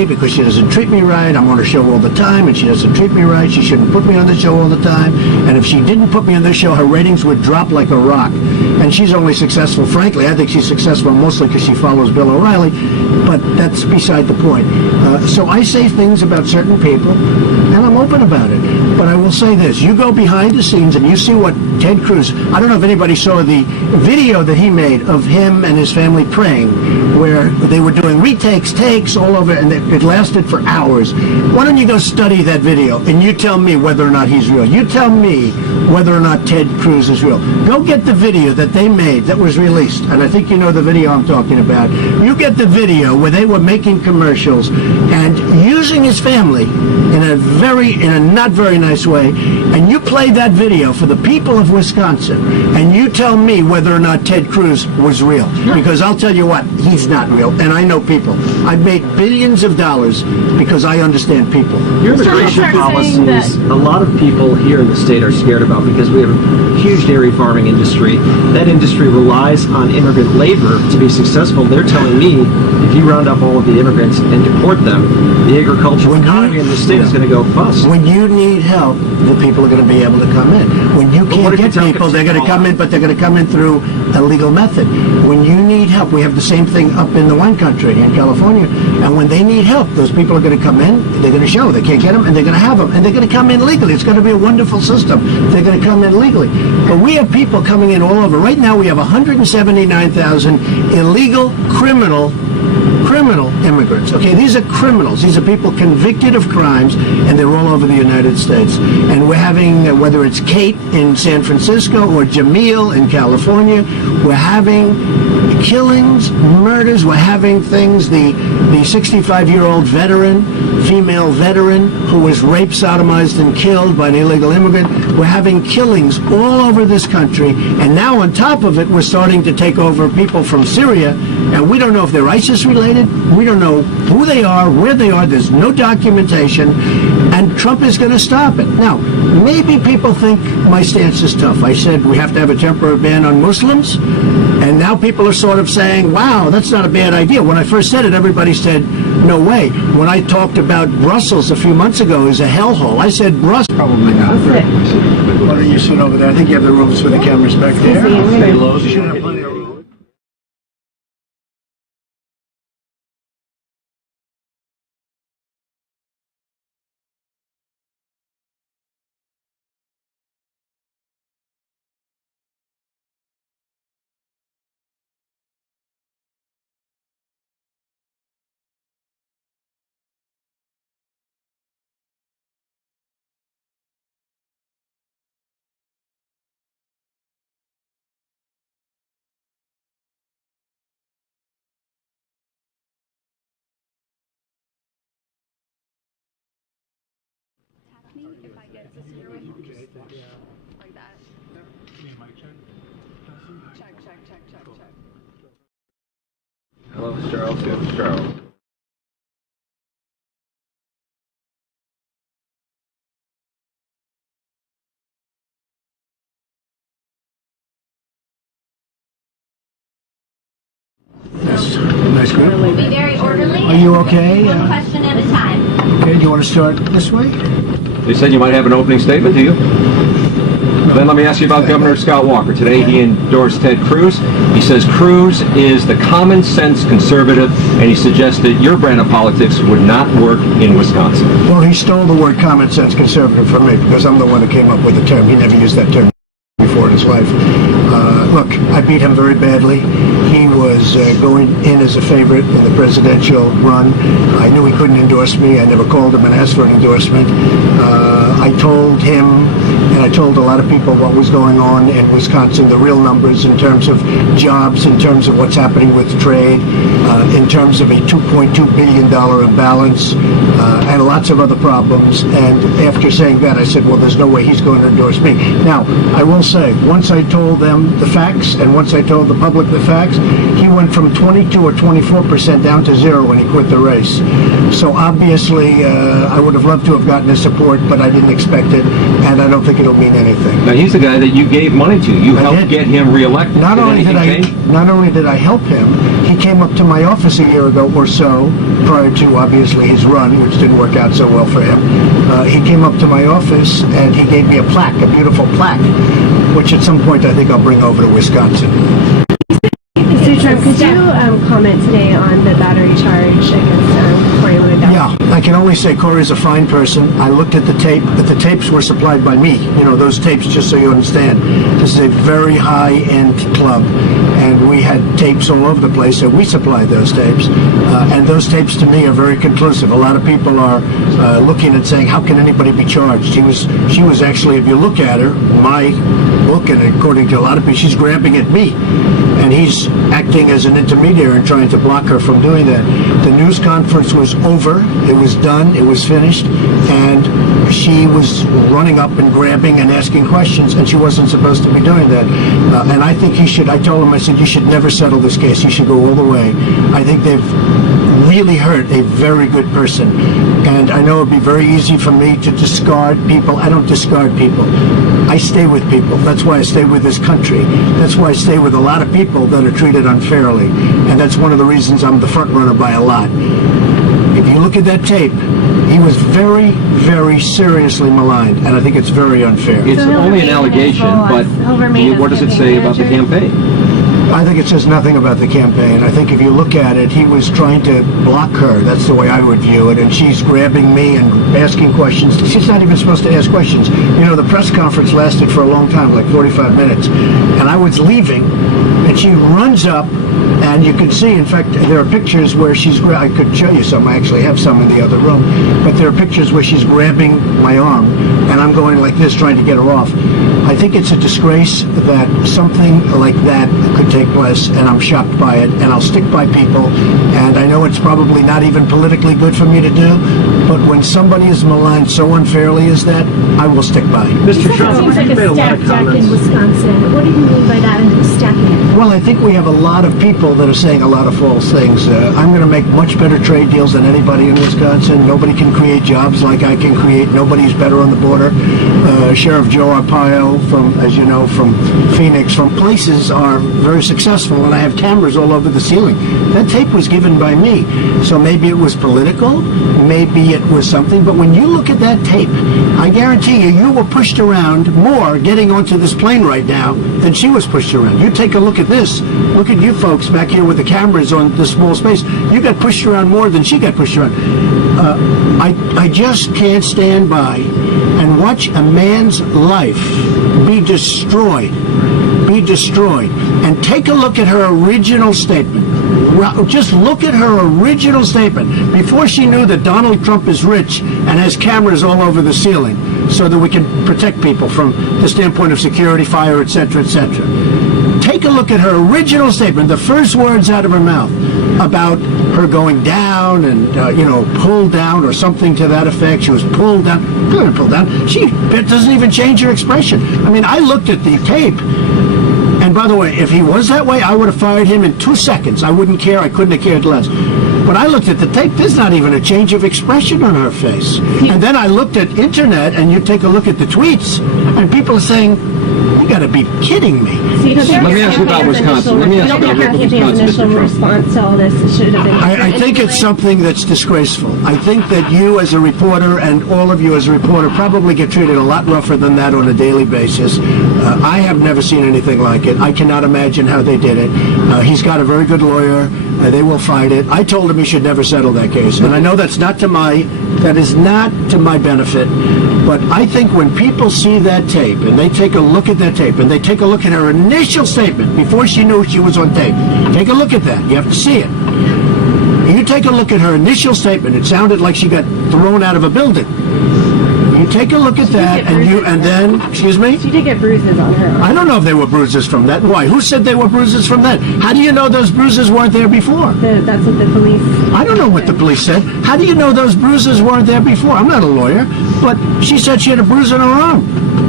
me because she doesn't treat me right. I'm on her show all the time, and she doesn't treat me right. She shouldn't put me on the show all the time. And if she didn't put me on this show, her ratings would drop like a rock. And she's only successful, frankly, I think she's successful mostly because she follows Bill O'Reilly, but that's beside the point. So I say things about certain people, and I'm open about it. But I will say this, you go behind the scenes and you see what Ted Cruz, I don't know if anybody saw the video that he made of him and his family praying, where they were doing retakes, takes all over, and it lasted for hours. Why don't you go study that video, and you tell me whether or not he's real. You tell me whether or not Ted Cruz is real. Go get the video that they made that was released, and I think you know the video I'm talking about. You get the video where they were making commercials and using his family in a not very nice way, and you play that video for the people of Wisconsin, and you tell me whether or not Ted Cruz was real. Because I'll tell you what, he's not real, and I know people. I've made billions of dollars because I understand people. Your immigration policies, a lot of people here in the state are scared about because we have a huge dairy farming industry. That industry relies on immigrant labor to be successful. They're telling me if you round up all of the immigrants and deport them, the agricultural economy in the state is going to go bust. When you need help, the people are going to be able to come in. When you can't get people, they're going to come in, but they're going to come in through a legal method. When you need help, we have the same thing up in the wine country in California, and when they need help, those people are going to come in, they're going to show they can't get them, and they're going to have them, and they're going to come in legally. It's going to be a wonderful system. They're going to come in legally. But we have people coming in all over. Right now we have 179,000 illegal criminal immigrants. Okay, these are criminals. These are people convicted of crimes, and they're all over the United States. And we're having, whether it's Kate in San Francisco or Jamil in California, we're having killings, murders. We're having things. The 65-year-old veteran, female veteran, who was raped, sodomized, and killed by an illegal immigrant. We're having killings all over this country, and now on top of it, we're starting to take over people from Syria, and we don't know if they're ISIS related. We don't know who they are, where they are. There's no documentation, and Trump is going to stop it. Now, maybe people think my stance is tough. I said we have to have a temporary ban on Muslims, and now people are sort of saying, wow, that's not a bad idea. When I first said it, everybody said, no way. When I talked about Brussels a few months ago as a hellhole, I said Brussels. Probably not. Why don't you sit over there? I think you have the rooms for the cameras back there. Stay low. You should have plenty of room. If I get to see your like that. Check. Hello, Mr. Charles. Good, Mr. Charles. Nice group. Be very orderly. Are you okay? One question at a time. Okay, do you want to start this way? They said you might have an opening statement, do you? Then let me ask you about Governor Scott Walker. Today he endorsed Ted Cruz. He says Cruz is the common sense conservative, and he suggests that your brand of politics would not work in Wisconsin. Well, he stole the word common sense conservative from me because I'm the one who came up with the term. He never used that term before in his life. Look, I beat him very badly. He was going in as a favorite in the presidential run. I knew he couldn't endorse me. I never called him and asked for an endorsement. I told him, and I told a lot of people what was going on in Wisconsin, the real numbers in terms of jobs, in terms of what's happening with trade, in terms of a $2.2 billion imbalance, and lots of other problems. And after saying that, I said, well, there's no way he's going to endorse me. Now, I will say, once I told them the facts, and once I told the public the facts, he went from 22 or 24% down to 0 when he quit the race. So obviously, I would have loved to have gotten his support, but I didn't expect it, and I don't think it'll mean anything. Now, he's the guy that you gave money to. You I helped did. get him reelected. Not only did anything I help him, he came up to my office a year ago or so, prior to obviously his run, which didn't work out so well for him. He came up to my office and he gave me a plaque, a beautiful plaque, which at some point I think I'll bring over to Wisconsin. Mr. Trump, could you comment today on the battery charge against Corey Lewandowski? Yeah, I can only say Corey's a fine person. I looked at the tape, but the tapes were supplied by me. You know, those tapes, just so you understand. This is a very high-end club, and we had tapes all over the place, so we supplied those tapes. And those tapes, to me, are very conclusive. A lot of people are looking and saying, how can anybody be charged? She was actually, if you look at her, my book, and according to a lot of people, she's grabbing at me. And he's acting as an intermediary and trying to block her from doing that. The news conference was over. It was done. It was finished. And she was running up and grabbing and asking questions, and she wasn't supposed to be doing that. And I think he should, I told him, I said, you should never settle this case. You should go all the way. I think they've really hurt a very good person. And I know it'd be very easy for me to discard people. I don't discard people. I stay with people. That's why I stay with this country. That's why I stay with a lot of people that are treated unfairly. And that's one of the reasons I'm the front runner by a lot. If you look at that tape, he was very, very seriously maligned, and I think it's very unfair. It's only an allegation, but what does it say about the campaign? I think it says nothing about the campaign. I think if you look at it, he was trying to block her. That's the way I would view it. And she's grabbing me and asking questions. She's not even supposed to ask questions. You know, the press conference lasted for a long time, like 45 minutes. And I was leaving, and she runs up, and you can see, in fact, there are pictures where she's, I could show you some. I actually have some in the other room. But there are pictures where she's grabbing my arm, and I'm going like this, trying to get her off. I think it's a disgrace that something like that could take place, and I'm shocked by it, and I'll stick by people, and I know it's probably not even politically good for me to do, but when somebody is maligned so unfairly as that, I will stick by. Mr. Trump, Seems like you made a a lot of stacked deck in comments. Wisconsin. What do you mean by that and stacking it? Well, I think we have a lot of people that are saying a lot of false things. I'm going to make much better trade deals than anybody in Wisconsin. Nobody can create jobs like I can create. Nobody's better on the border. Sheriff Joe Arpaio, from, as you know, from Phoenix, from places are very successful, and I have cameras all over the ceiling. That tape was given by me. So maybe it was political, maybe it was something, but when you look at that tape, I guarantee you, you were pushed around more getting onto this plane right now than she was pushed around. You take a look at this. Look at you folks back here with the cameras on this small space. You got pushed around more than she got pushed around. I just can't stand by and watch a man's life be destroyed. And take a look at her original statement. Just look at her original statement before she knew that Donald Trump is rich and has cameras all over the ceiling so that we can protect people from the standpoint of security, fire, etc., etc. Take a look at her original statement, the first words out of her mouth about her going down and, pulled down or something to that effect. She was pulled down. Pulled down. She doesn't even change her expression. I mean, I looked at the tape. And by the way, if he was that way, I would have fired him in 2 seconds. I wouldn't care. I couldn't have cared less. But I looked at the tape. There's not even a change of expression on her face. And then I looked at internet, and you take a look at the tweets, and people are saying, you got to be kidding me. So Let me ask you about Wisconsin. Let me ask you about Wisconsin, initial Mr. Trump. response to all this. It should have been. I think it's something that's disgraceful. I think that you as a reporter and all of you as a reporter probably get treated a lot rougher than that on a daily basis. I have never seen anything like it. I cannot imagine how they did it. He's got a very good lawyer. They will fight it. I told him he should never settle that case. And I know that is not to my benefit. But I think when people see that tape and they take a look at that tape and they take a look at her initial statement before she knew she was on tape, take a look at that. You have to see it. You take a look at her initial statement. It sounded like she got thrown out of a building. You take a look at that, and then, excuse me? She did get bruises on her arm. I don't know if they were bruises from that. Why? Who said they were bruises from that? How do you know those bruises weren't there before? That's what the police. I don't know what the police said. How do you know those bruises weren't there before? I'm not a lawyer, but she said she had a bruise on her arm.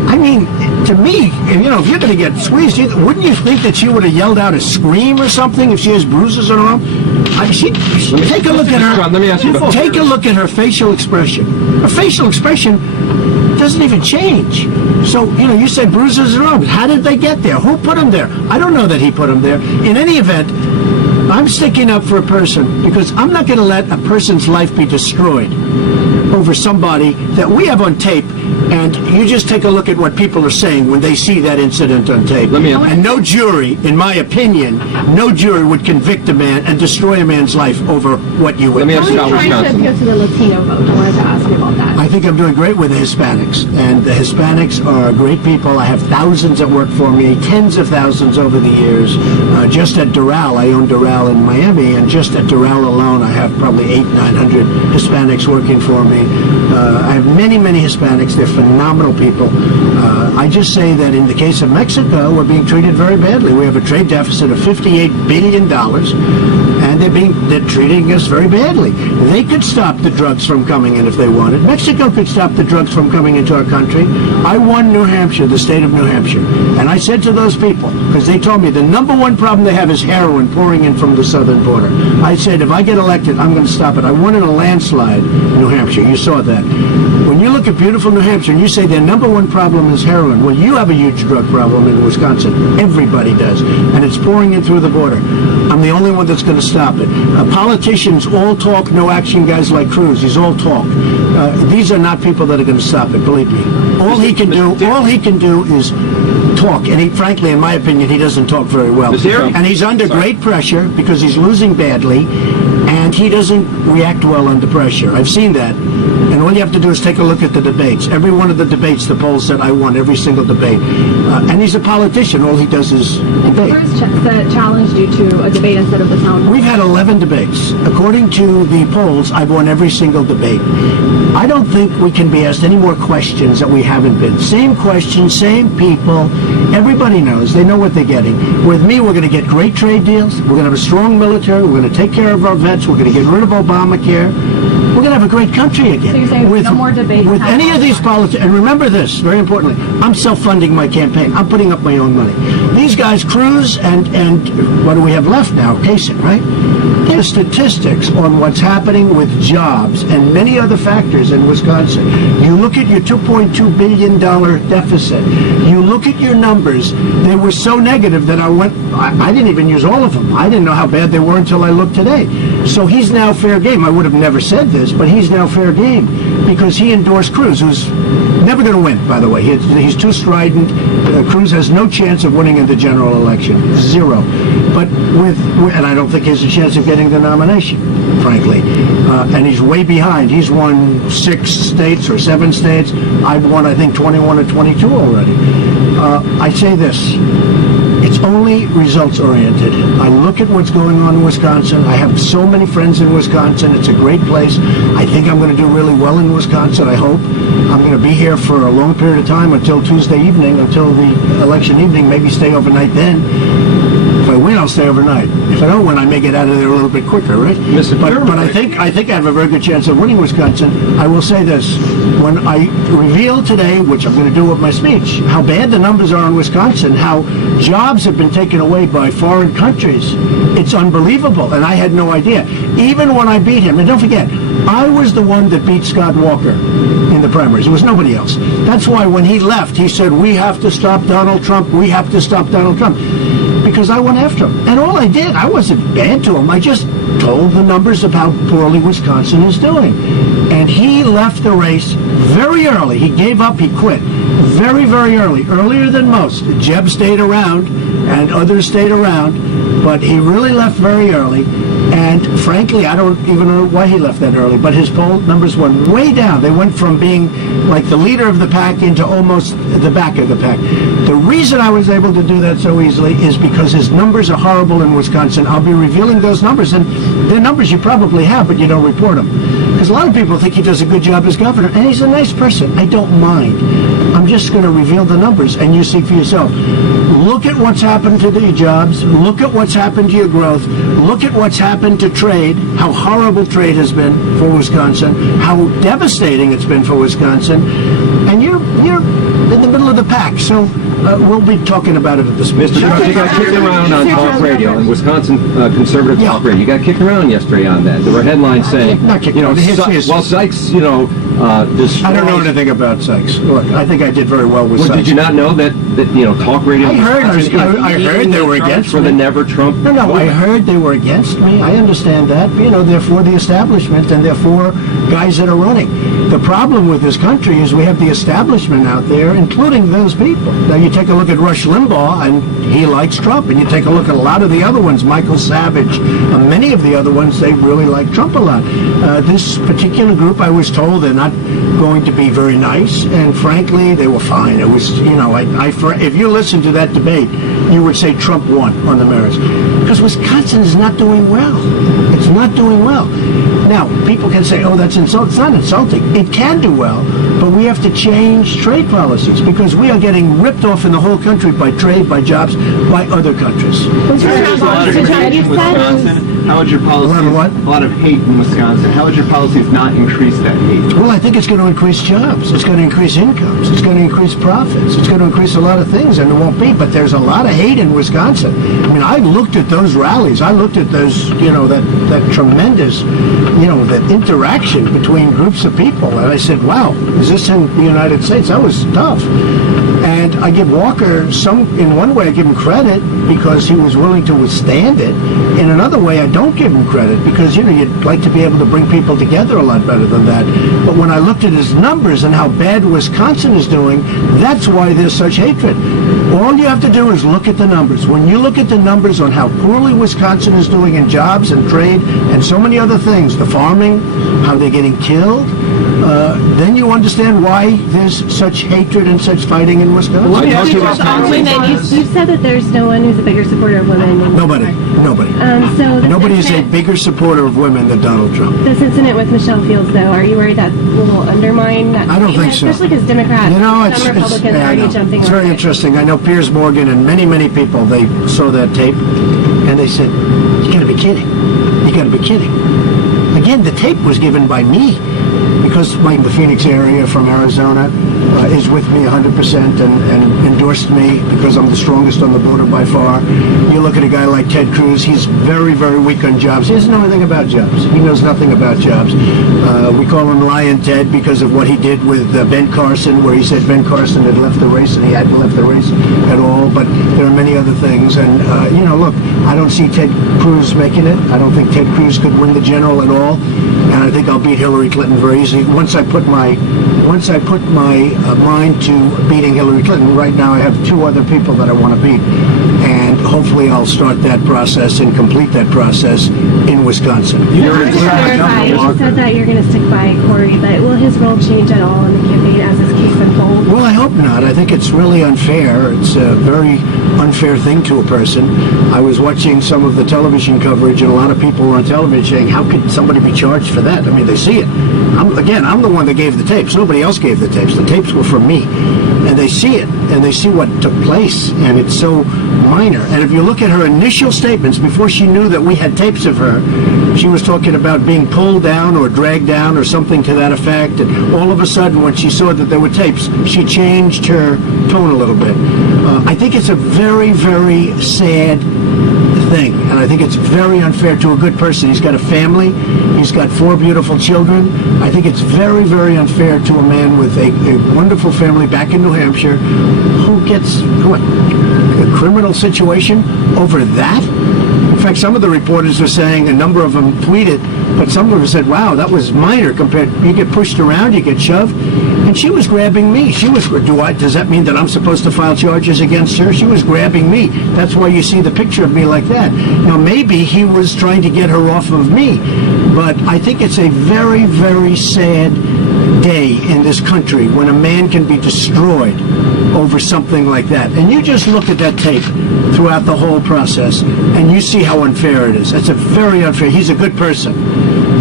I mean, to me, if you're going to get squeezed, wouldn't you think that she would have yelled out a scream or something if she has bruises on her arm? Take a look at her. Let me ask you about- Take a look at her facial expression. Her facial expression doesn't even change. So, you say bruises on her arm. How did they get there? Who put them there? I don't know that he put them there. In any event, I'm sticking up for a person because I'm not going to let a person's life be destroyed over somebody that we have on tape. And you just take a look at what people are saying when they see that incident on tape. And no jury, in my opinion, no jury would convict a man and destroy a man's life over what you would. Let me ask you about How are you trying to Wisconsin. appeal to the Latino vote? I wanted to ask you about that. I think I'm doing great with the Hispanics, and the Hispanics are great people. I have thousands that work for me, tens of thousands over the years. Just at Doral, I own Doral in Miami, and just at Doral alone, I have probably 800-900 Hispanics working for me. I have many, many Hispanics. They're phenomenal people. I just say that in the case of Mexico, we're being treated very badly. We have a trade deficit of $58 billion, and they're treating us very badly. They could stop the drugs from coming in if they wanted. Mexico could stop the drugs from coming into our country. I won New Hampshire, the state of New Hampshire, and I said to those people, because they told me the number one problem they have is heroin pouring in from the southern border. I said, if I get elected, I'm going to stop it. I won in a landslide in New Hampshire. You saw that. When you look at beautiful New Hampshire and you say their number one problem is heroin, well, you have a huge drug problem in Wisconsin. Everybody does. And it's pouring in through the border. I'm the only one that's going to stop it. Politicians all talk, no action, guys like Cruz. He's all talk. These are not people that are going to stop it, believe me. All he can do is talk. And frankly, in my opinion, he doesn't talk very well. And he's under great pressure because he's losing badly, and he doesn't react well under pressure. I've seen that. And all you have to do is take a look at the debates. Every one of the debates, the polls said I won every single debate. And he's a politician. All he does is debate. First challenged you to a debate instead of the town hall. We've had 11 debates. According to the polls, I've won every single debate. I don't think we can be asked any more questions that we haven't been. Same questions, same people. Everybody knows. They know what they're getting. With me, we're going to get great trade deals. We're going to have a strong military. We're going to take care of our vets. We're going to get rid of Obamacare. We're going to have a great country again. So you're saying no more debates? With any of these politicians, and remember this, very importantly, I'm self-funding my campaign. I'm putting up my own money. These guys, Cruz and what do we have left now? Kasich, right? Their statistics on what's happening with jobs and many other factors in Wisconsin. You look at your $2.2 billion deficit. You look at your numbers. They were so negative that I didn't even use all of them. I didn't know how bad they were until I looked today. So he's now fair game. I would have never said this, but he's now fair game because he endorsed Cruz, who's never going to win, by the way. He's too strident. Cruz has no chance of winning in the general election. Zero. But and I don't think he has a chance of getting the nomination, frankly. And he's way behind. He's won 6 states or 7 states. I've won, I think, 21 or 22 already. I say this. It's only results-oriented. I look at what's going on in Wisconsin. I have so many friends in Wisconsin. It's a great place. I think I'm going to do really well in Wisconsin, I hope. I'm going to be here for a long period of time until Tuesday evening, until the election evening, maybe stay overnight then. If I win, I'll stay overnight. If I don't win, I may get out of there a little bit quicker, right? But I think I have a very good chance of winning Wisconsin. I will say this. When I reveal today, which I'm going to do with my speech, how bad the numbers are in Wisconsin, how jobs have been taken away by foreign countries, it's unbelievable, and I had no idea. Even when I beat him, and don't forget, I was the one that beat Scott Walker in the primaries. It was nobody else. That's why when he left, he said, we have to stop Donald Trump. We have to stop Donald Trump. Because I went after him. And all I did, I wasn't bad to him. I just told the numbers of how poorly Wisconsin is doing. And he left the race very early. He gave up. He quit very, very early. Earlier than most. Jeb stayed around and others stayed around. But he really left very early. And frankly, I don't even know why he left that early, but his poll numbers went way down. They went from being like the leader of the pack into almost the back of the pack. The reason I was able to do that so easily is because his numbers are horrible in Wisconsin. I'll be revealing those numbers, and they're numbers you probably have, but you don't report them. Because a lot of people think he does a good job as governor, and he's a nice person. I don't mind. I'm just going to reveal the numbers, and you see for yourself. Look at what's happened to the jobs. Look at what's happened to your growth. Look at what's happened to trade, how horrible trade has been for Wisconsin, how devastating it's been for Wisconsin. And in the middle of the pack. So we'll be talking about it at this Mr. Trump, you got kicked around on talk radio, on Wisconsin conservative talk radio. You got kicked around yesterday on that. There were headlines saying, Not kicked you know, around. well, Sykes, destroys... I don't know anything about Sykes. Look, I think I did very well with Well, Sykes. did you not know that talk radio... I heard they were against for me. the Never Trump... No, I heard they were against me. I understand that. They're for the establishment and they're for guys that are running. The problem with this country is we have the establishment out there, including those people. Now, you take a look at Rush Limbaugh, and he likes Trump. And you take a look at a lot of the other ones, Michael Savage, many of the other ones, they really like Trump a lot. This particular group, I was told they're not going to be very nice, and frankly, they were fine. It was, if you listen to that debate, you would say Trump won on the merits. Because Wisconsin is not doing well. It's not doing well. Now, people can say, oh, that's insulting. It's not insulting. It can do well, but we have to change trade policies because we are getting ripped off in the whole country by trade, by jobs, by other countries. How would your policies... A lot of hate in Wisconsin. How would your policies not increase that hate? Well, I think it's going to increase jobs. It's going to increase incomes. It's going to increase profits. It's going to increase a lot of things, and it won't be. But there's a lot of hate in Wisconsin. I mean, I looked at those rallies. I looked at those, that tremendous, that interaction between groups of people. And I said, wow, is this in the United States? That was tough. And I give Walker in one way I give him credit because he was willing to withstand it. In another way, I don't give him credit because, you'd like to be able to bring people together a lot better than that. But when I looked at his numbers and how bad Wisconsin is doing, that's why there's such hatred. All you have to do is look at the numbers. When you look at the numbers on how poorly Wisconsin is doing in jobs and trade and so many other things, the farming, how they're getting killed, then you understand why there's such hatred and such fighting in Wisconsin. You said that there's no one who's a bigger supporter of women. Nobody. Nobody is a bigger supporter of women than Donald Trump. This incident with Michelle Fields, though, are you worried that will undermine that? I don't think so. Especially because Democrats, some Republicans are already jumping on it's very interesting. I know Piers Morgan and many, many people, they saw that tape and they said, you got to be kidding. You got to be kidding. Again, the tape was given by me because the Phoenix area from Arizona is with me 100% and endorsed me because I'm the strongest on the border by far. You look at a guy like Ted Cruz, he's very, very weak on jobs. He doesn't know anything about jobs. He knows nothing about jobs. We call him Lion Ted because of what he did with Ben Carson, where he said Ben Carson had left the race and he hadn't left the race at all. But there are many other things. And, look, I don't see Ted Cruz making it. I don't think Ted Cruz could win the general at all. And I think I'll beat Hillary Clinton very easily. Once I put my mind to beating Hillary Clinton, right now I have two other people that I want to beat. And hopefully I'll start that process and complete that process in Wisconsin. You said that you're going to stick by Corey, but will his role change at all in the campaign as this case unfolds? Well, I hope not. I think it's really unfair. It's a very unfair thing to a person. I was watching some of the television coverage, and a lot of people were on television saying, how could somebody be charged for that? I mean, they see it. I'm the one that gave the tapes. Nobody else gave the tapes. The tapes were from me. And they see it, and they see what took place, and it's so minor. And if you look at her initial statements, before she knew that we had tapes of her, she was talking about being pulled down or dragged down or something to that effect. And all of a sudden, when she saw that there were tapes, she changed her tone a little bit. I think it's a very, very sad thing, and I think it's very unfair to a good person. He's got a family. He's got 4 beautiful children. I think it's very, very unfair to a man with a wonderful family back in New Hampshire who gets, a criminal situation over that? In fact, some of the reporters were saying, a number of them tweeted, but some of them said, wow, that was minor compared, you get pushed around, you get shoved, and she was grabbing me. Does that mean that I'm supposed to file charges against her? She was grabbing me. That's why you see the picture of me like that. Now, maybe he was trying to get her off of me, but I think it's a very, very sad day in this country when a man can be destroyed over something like that. And you just look at that tape throughout the whole process, and you see how unfair it is. It's a very unfair. He's a good person.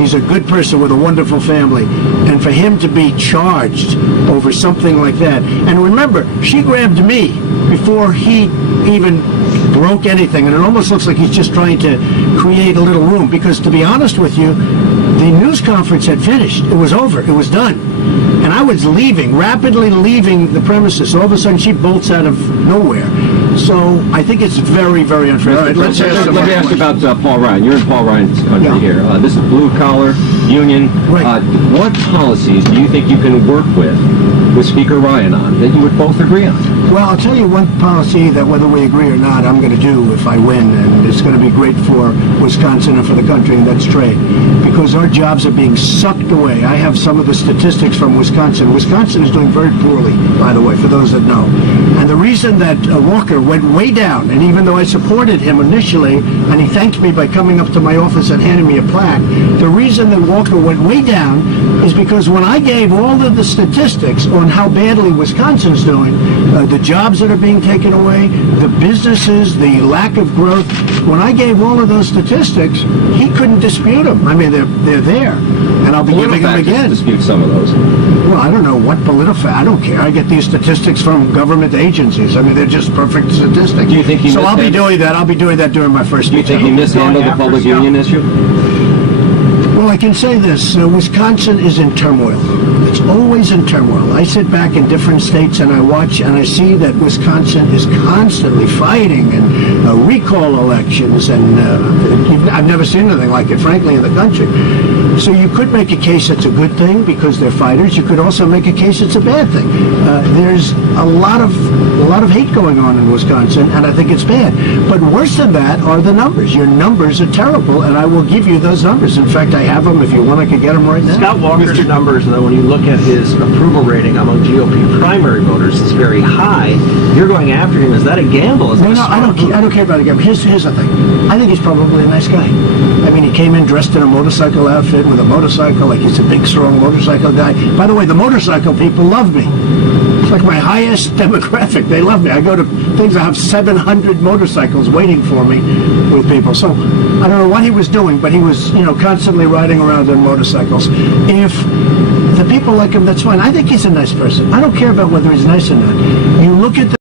He's a good person with a wonderful family. And for him to be charged over something like that, and remember, she grabbed me before he even broke anything, and it almost looks like he's just trying to create a little room, because to be honest with you, the news conference had finished. It was over. It was done. And I was leaving, rapidly leaving the premises. All of a sudden, she bolts out of nowhere. So I think it's very, very unfair. All right, Let me ask you about Paul Ryan. You're in Paul Ryan's country Yeah. here. This is blue-collar union. Right. What policies do you think you can work with Speaker Ryan on that you would both agree on? Well, I'll tell you one policy that whether we agree or not, I'm going to do if I win, and it's going to be great for Wisconsin and for the country, and that's trade. Because our jobs are being sucked away. I have some of the statistics from Wisconsin. Wisconsin is doing very poorly, by the way, for those that know. And the reason that Walker went way down, and even though I supported him initially, and he thanked me by coming up to my office and handing me a plaque, the reason that Walker went way down is because when I gave all of the statistics on how badly Wisconsin's doing, the jobs that are being taken away, the businesses, the lack of growth, when I gave all of those statistics, he couldn't dispute them. I mean, they're there, and I'll be giving them again. Dispute some of those. Well, I don't know what political. I don't care. I get these statistics from government agencies. I mean, they're just perfect statistics. Do you think he So I'll be mishandled- doing that. I'll be doing that during my first Do you think he meeting. mishandled the public union issue? Well, I can say this. Wisconsin is in turmoil. It's always in turmoil. I sit back in different states and I watch and I see that Wisconsin is constantly fighting and recall elections, and I've never seen anything like it, frankly, in the country. So you could make a case it's a good thing because they're fighters. You could also make a case it's a bad thing. There's a lot of hate going on in Wisconsin, and I think it's bad. But worse than that are the numbers. Your numbers are terrible, and I will give you those numbers. In fact, I have them. If you want, I can get them right now. Scott Walker's numbers, though, when you look at his approval rating among GOP primary voters, it's very high. You're going after him. Is that a gamble? Is that No, a I smart move? don't care about the game. Here's the thing. I think he's probably a nice guy. I mean, he came in dressed in a motorcycle outfit with a motorcycle, like he's a big, strong motorcycle guy. By the way, the motorcycle people love me. It's like my highest demographic. They love me. I go to things, I have 700 motorcycles waiting for me with people. So I don't know what he was doing, but he was, constantly riding around on motorcycles. If the people like him, that's fine. I think he's a nice person. I don't care about whether he's nice or not. You look at the